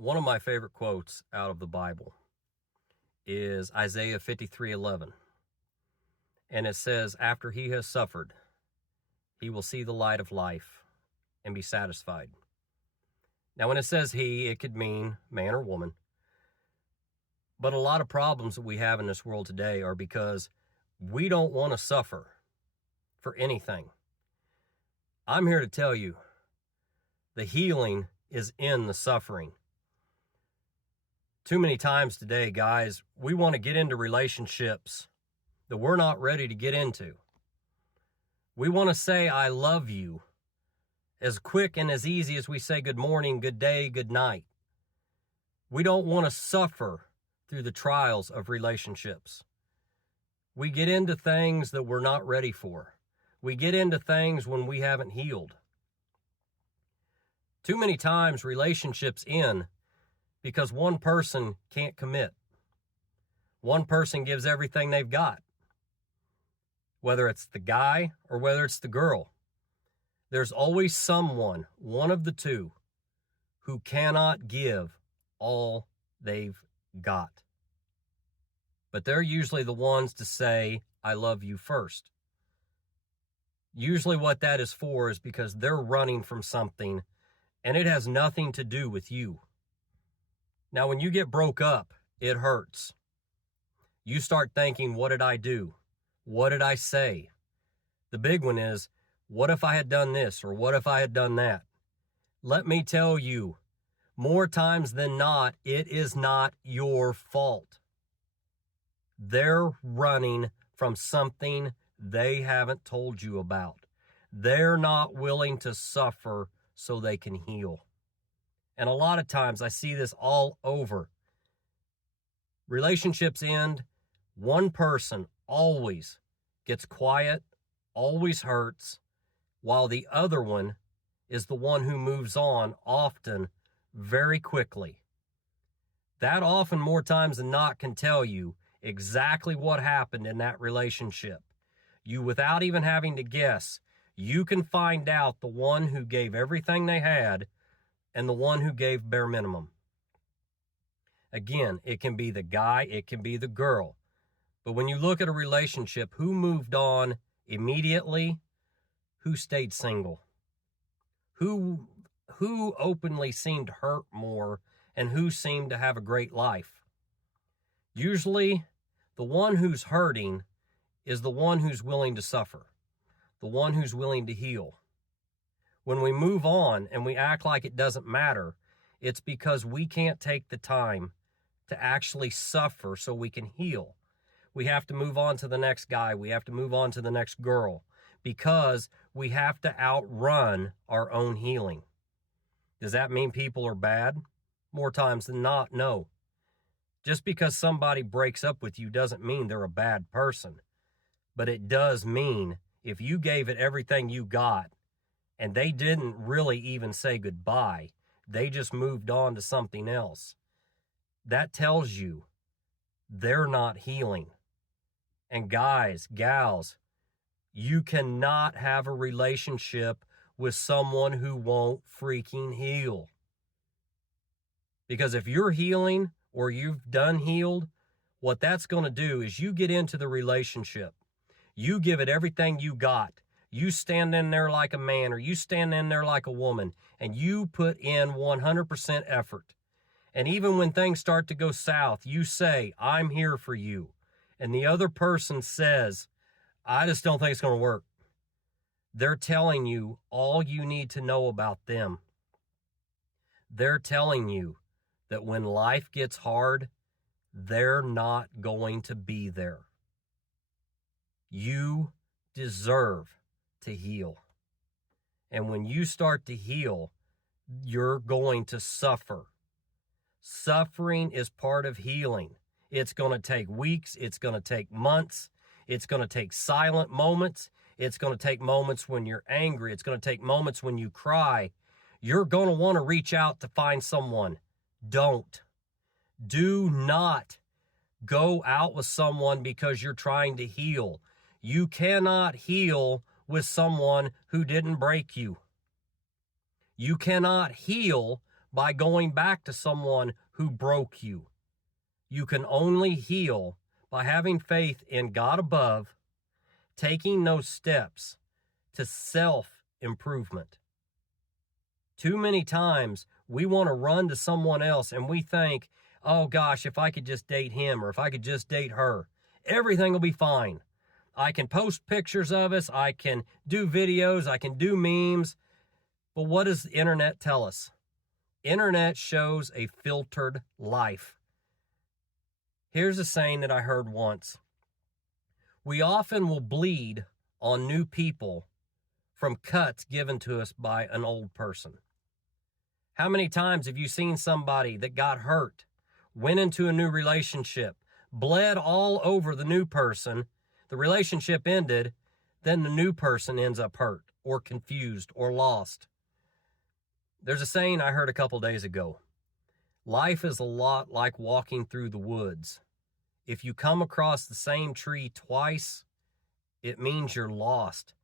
One of my favorite quotes out of the Bible is Isaiah 53:11. And it says, after he has suffered, he will see the light of life and be satisfied. Now, when it says he, it could mean man or woman. But a lot of problems that we have in this world today are because we don't want to suffer for anything. I'm here to tell you, the healing is in the suffering. Too many times today, guys, we want to get into relationships that we're not ready to get into. We want to say, I love you, as quick and as easy as we say good morning, good day, good night. We don't want to suffer through the trials of relationships. We get into things that we're not ready for. We get into things when we haven't healed. Too many times relationships end because one person can't commit. One person gives everything they've got. Whether it's the guy or whether it's the girl, there's always someone, one of the two, who cannot give all they've got. But they're usually the ones to say, I love you first. Usually what that is for is because they're running from something and it has nothing to do with you. Now, when you get broke up, it hurts. You start thinking, what did I do? What did I say? The big one is, what if I had done this or what if I had done that? Let me tell you, more times than not, it is not your fault. They're running from something they haven't told you about. They're not willing to suffer so they can heal. And a lot of times I see this all over. Relationships end. One person always gets quiet, always hurts, while the other one is the one who moves on, often very quickly. That often, more times than not, can tell you exactly what happened in that relationship. You, without even having to guess, you can find out the one who gave everything they had and the one who gave bare minimum. Again, it can be the guy, it can be the girl. But when you look at a relationship, who moved on immediately? Who stayed single? Who openly seemed hurt more and who seemed to have a great life? Usually, the one who's hurting is the one who's willing to suffer, the one who's willing to heal. When we move on and we act like it doesn't matter, it's because we can't take the time to actually suffer so we can heal. We have to move on to the next guy. We have to move on to the next girl because we have to outrun our own healing. Does that mean people are bad? More times than not, no. Just because somebody breaks up with you doesn't mean they're a bad person. But it does mean if you gave it everything you got and they didn't really even say goodbye, they just moved on to something else, that tells you they're not healing. And guys, gals, you cannot have a relationship with someone who won't freaking heal. Because if you're healing or you've done healed, what that's going to do is you get into the relationship. You give it everything you got. You stand in there like a man or you stand in there like a woman and you put in 100% effort. And even when things start to go south, you say, I'm here for you. And the other person says, I just don't think it's going to work. They're telling you all you need to know about them. They're telling you that when life gets hard, they're not going to be there. You deserve to heal. And when you start to heal, you're going to suffer. Suffering is part of healing. It's going to take weeks. It's going to take months. It's going to take silent moments. It's going to take moments when you're angry. It's going to take moments when you cry. You're going to want to reach out to find someone. Don't. Do not go out with someone because you're trying to heal. You cannot heal with someone who didn't break you. You cannot heal by going back to someone who broke you. You can only heal by having faith in God above, taking those steps to self-improvement. Too many times we want to run to someone else and we think, oh gosh, if I could just date him or if I could just date her, everything will be fine. I can post pictures of us, I can do videos, I can do memes. But what does the internet tell us? Internet shows a filtered life. Here's a saying that I heard once. We often will bleed on new people from cuts given to us by an old person. How many times have you seen somebody that got hurt, went into a new relationship, bled all over the new person, the relationship ended, then the new person ends up hurt or confused or lost? There's a saying I heard a couple days ago. Life is a lot like walking through the woods. If you come across the same tree twice, it means you're lost.